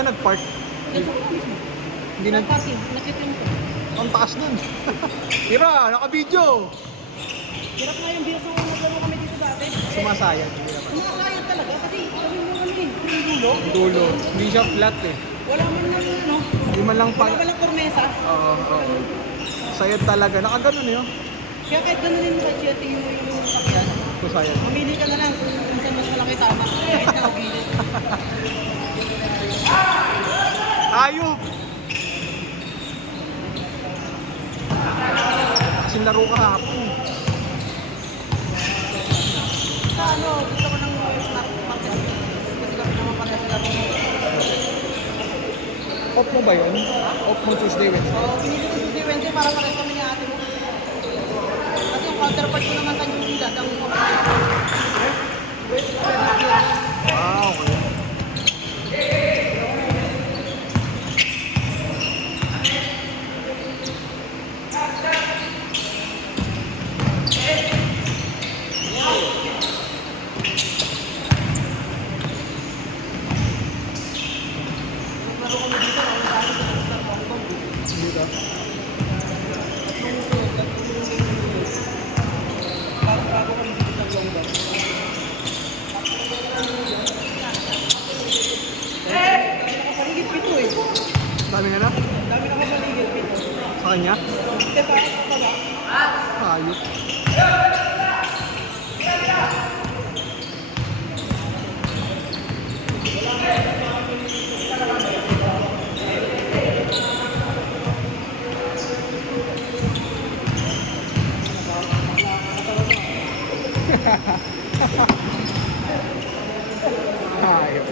Nag-park. Hindi nag... Parking, nakitin ko. Ang taas nun. Tira, naka-video. Hirap nga yung bilas ng maglaro kami dito dati. Sumasayad. Sumasayad talaga kasi kami yung ano eh, yung dulo. Dulo. Hindi siya flat eh. Wala man lang ano. Hindi man lang pa... Wala lang kurmesa. Oo. Sayad talaga. Nakaganon yun. Kaya kahit ganunin mo sa jet yung sakyan, Sayad. mamili ka na lang kung saan mas malaki tama. Kahit nakagilid. Ayop! Kasing laro kahapon. Sa ano, gusto ko ng smart market. Kasi kami naman pala sila rin. Off mo ba yun? Off mo Tuesday, Wednesday? So, pinili ko Tuesday, Wednesday para pares kami ni ate mo. Kasi yung counterpart ko naman sa New Zealand, ang Ah, okay. Dito. paligid pito eh. Dami nga na? Dami na paligid pito. Sa kanya? Kaya parang kapala. Ayop. Ayop.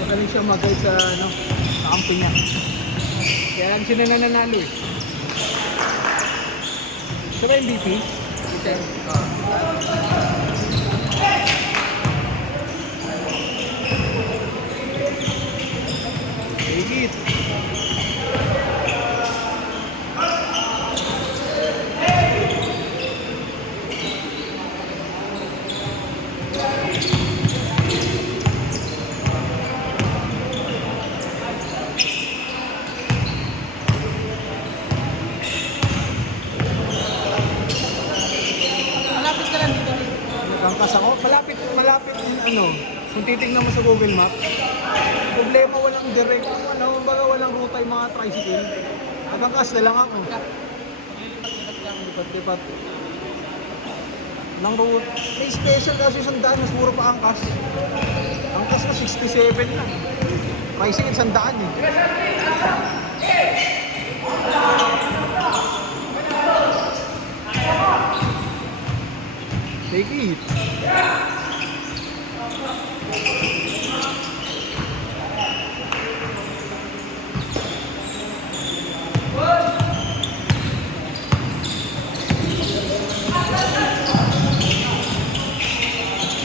Magaling siya mag-guide sa, ano, sa kampo niya. Kaya lang siya nananalo eh. Siya ba MVP? Siya. Take it. Malapit ka lang dito rin. Nagkangkas ako. Malapit yung ano. Kung titignan mo sa Google Maps, problema walang direct, ano, baga walang ruta yung mga tricycle. Nagkangkas na lang ako. Lipat-lipat. Nang route. May special kasi isang daan, mas mura pa angkas. Angkas na 67 lang. Pricing isang daan eh. Take it.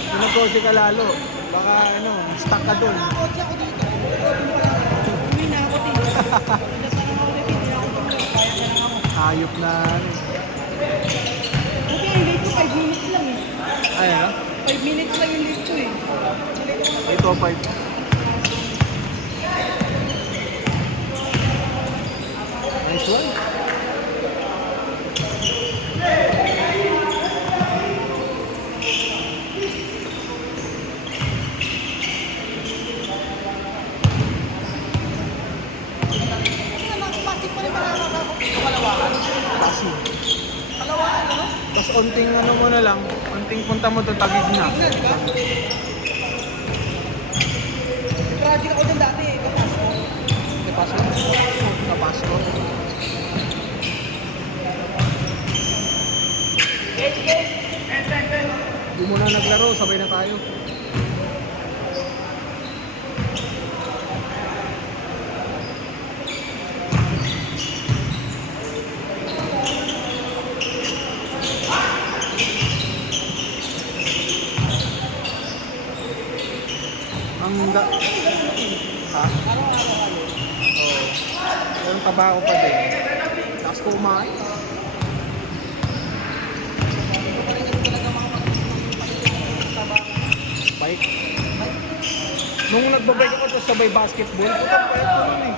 Pinag-coach ka lalo. Baka ano, stuck ka doon. Nakakotse ako dito. Hindi na ako dito. Hindi na ako ulit. Hindi na ako dito. Kaya ka lang ako. Hayop na ano. Buti yung late ko, 5 minutes lang eh. Ay, ano? 5 minutes lang yung late ko eh. Ito, 5. Nice one. Plastic pa rin makakagawa ko. Kalawakan. Kasi. Kalawakan, ano? Tapos onting ano mo na lang, onting punta mo to tagig na. Tignan, di ba? Project ako dyan dati eh, kapasko. Kapasko? Kapasko. Di mo na naglaro, sabay na tayo. Ang da... Ha? Araw-araw kayo. Oo. Yung taba ko pa din. Tapos kumain. Hindi ko pa rin kasi talaga Bike. Nung nagbabike ako tapos sabay basketball, putang payat ko nun eh.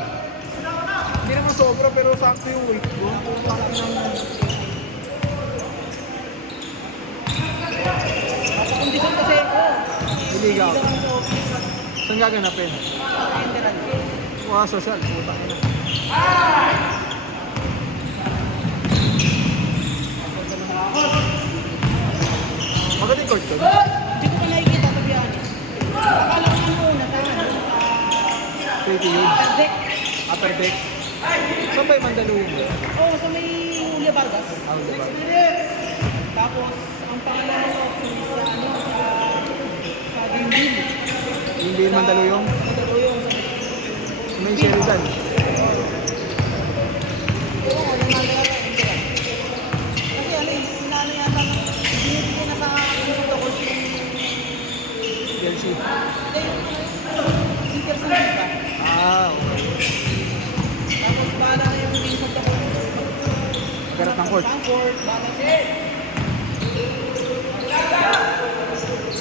Hindi naman sobra pero sakto yung weight ko. Parang ng... Kondisyon kasi ako. Iligaw. Hindi naman sa office. Saan gaganapin? Enderan. Mga social, putang ina. Magaling court ko. Hindi ko pa nakikita, to be honest. Akala ko ano una sa ano, Pretty yun. deck. Upper deck. Saan ba yung Mandaluyong? Oo, sa may Julia Vargas. Ah, diba? Tapos, ang pangalan ng office sa ano, sa Greenville. Hindi yung Mandaluyong? Mandaluyong. May Sheridan. Oo, ano na talaga, Enderan. Kasi ano eh, inaano yata, binibigay na sa protocol yung PLC. details ng data. Ah, okay. Tapos, bahala na yung main protocol. Garap ng court. Frankfurt, bahala siya.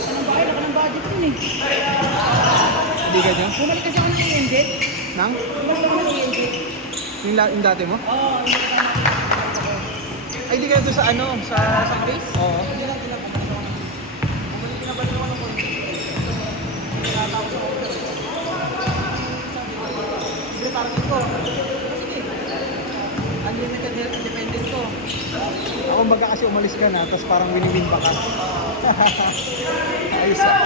Anong bahay, laka ng budget yun eh. Hindi ka niya? Bumalik kasi ako ng EMJ. Nang? Bumalik ako ng EMJ. Yung dati mo? Oo, Ay, di ka doon sa ano? Sa base? Oo. Hindi lang sila. Bumalik pinabalik ako ng court. Tinatawag sa order. Hindi, parang ko. Sige. Unlimited health independent ko. Ako baga kasi umalis ka na, tapos parang win-win pa ka. Ayos ah.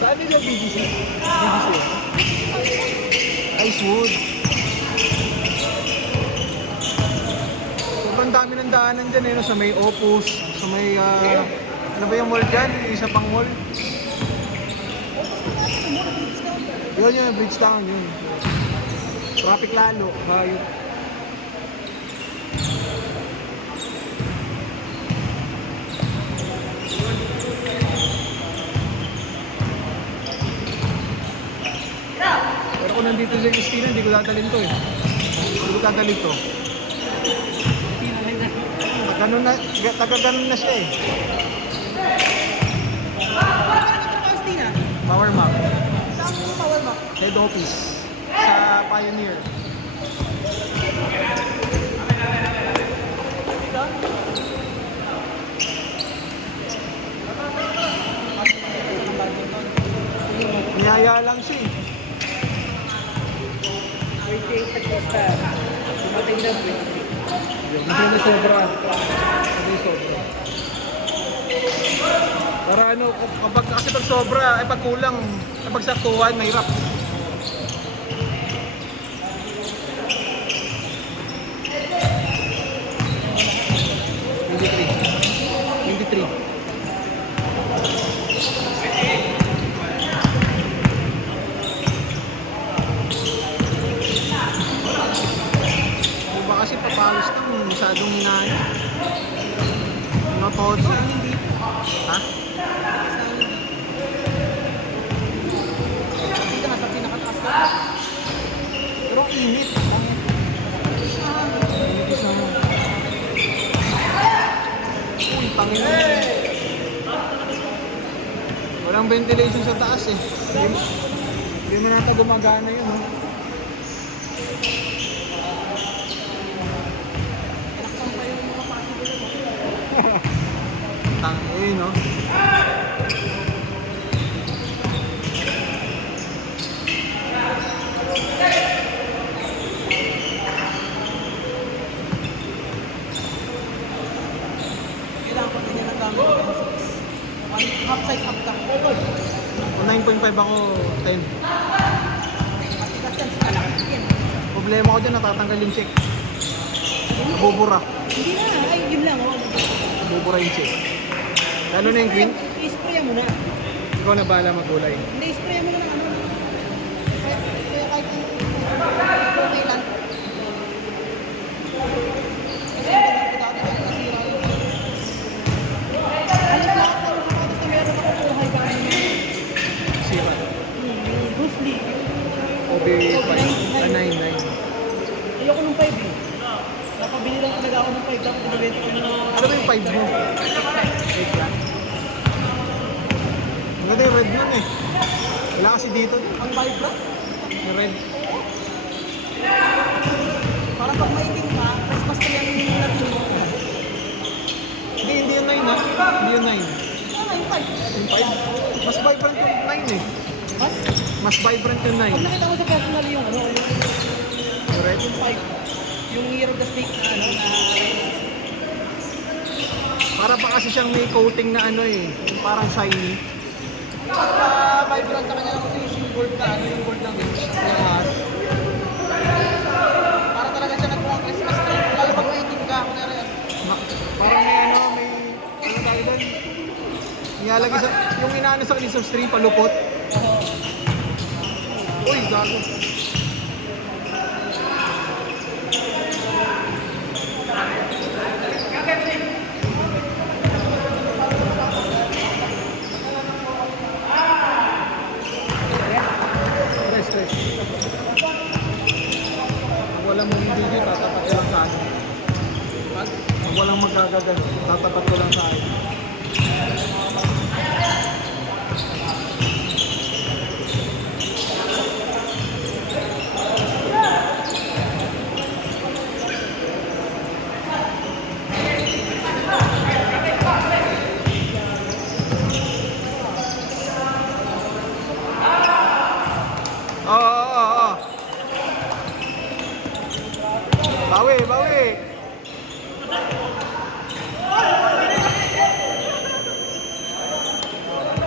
Saan din yung BGC? BGC. Icewood. Sobrang dami ng daanan dyan eh, no? Sa may Opus, sa may, ano ba yung mall dyan? Yung isa pang mall. Yun yung Bridgetown, yun. Traffic lalo, hayop. Pero kung nandito sa Christina, hindi ko dadalhin to eh. Hindi ko dadalhin to. Ganun na, taga-ganun na siya eh. Christina, Power Mac, saan mo power back? head office, sa Pioneer. Niyaya lang siya eh. 28 sa Costa. Dumating na 20. Yun, kasi may sobra. May sobra. Para ano, kapag kasi pag sobra, ay pag kulang, kapag saktuhan, mahirap. Kasi papalos lang, masyadong hinahit. Ano todo? Ha? Dito nga sa pinakataas ka. Pero init. Inipis na mo. Uy, tangin na. Walang ventilation sa taas eh. Hindi mo nata gumagana yun, oh. Tinakpan pa yung mga possible. Tangin, no? Kailangan ko din yung nagamit ng pencils. Half size half cup. Kung 9.5 ako, 10. Matigas yan, kalaki yan. Problema ko dyan, natatanggal yung check. Nabubura. Hindi na, ay yun lang. Oh. Nabubura yung check. Lalo na yung green, I-spray mo na. ikaw na bahala maggulay. Hindi, i-spray mo na ng ano. Kaya kahit okay lang. Kasi ang dati kasi nasira yun. Halos lahat ng sapatos na meron ako kuhay ba ano yun? Sira. Yung Bruce Lee. OB5, 9. Ayoko nung 5 eh. Napabili lang talaga ako ng 5 tapos pinabenta ko na Ano ba yung 5 mo? 8 lang. Ang ganda yung red nun eh. Wala kasi dito. ang 5 lang. Yung red. Parang pag maitim ka, Christmas tree ang natin mo. Hindi yung 9 ha. Hindi yung 9. Ano yung 5? Yung 5. Mas vibrant yung 9 eh. Mas? Mas vibrant yung 9. Pag nakita mo sa personal yung ano, Yung red. yung 5. Yung Year of the Snake na ano, na Para pa kasi siyang may coating na ano eh. Yung parang shiny. vibrant sa kanya lang kasi yung gold na ano, yung gold ng Yes. para talaga siya nagmukhang Christmas tree. Lalo pag maitim ka, kunyari yan. Parang may ano, may ano tawag doon? Nilalagay sa, yung inaano sa Christmas tree, palupot. Uy, gago. Stress. Pag walang movie video, tatapat ko lang sa akin. Pag walang magagagano, tatapat ko lang sa akin. Oo. Bawi.